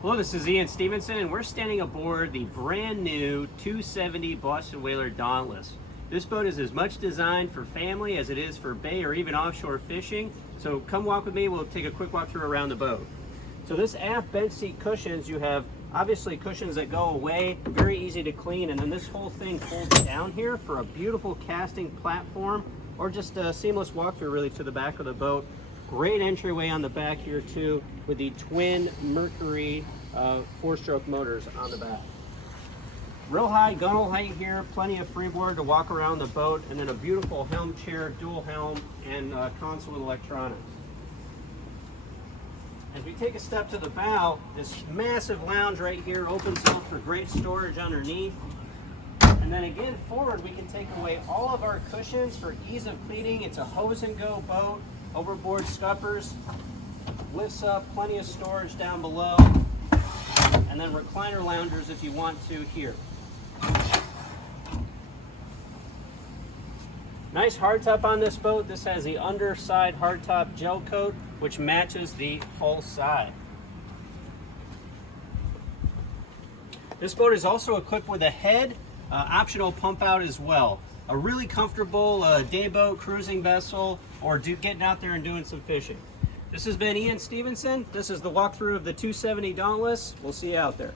Hello, this is Ian Stevenson, and we're standing aboard the brand new 270 Boston Whaler Dauntless. This boat is as much designed for family as it is for bay or even offshore fishing. So come walk with me, we'll take a quick walk through around the boat. So this aft bench seat cushions, you have obviously cushions that go away, very easy to clean, and then this whole thing folds down here for a beautiful casting platform or just a seamless walkthrough really to the back of the boat. Great entryway on the back here too, with the twin Mercury 4-stroke motors on the back. Real high gunnel height here, plenty of freeboard to walk around the boat, and then a beautiful helm chair, dual helm, and console with electronics. As we take a step to the bow, this massive lounge right here opens up for great storage underneath. And then again forward, we can take away all of our cushions for ease of cleaning. It's a hose and go boat. Overboard scuppers, lifts up, plenty of storage down below, and then recliner loungers if you want to here. Nice hardtop on this boat. This has the underside hardtop gel coat, which matches the hull side. This boat is also equipped with a head, optional pump out as well. A really comfortable day boat, cruising vessel, or getting out there and doing some fishing. This has been Ian Stevenson. This is the walkthrough of the 270 Dauntless. We'll see you out there.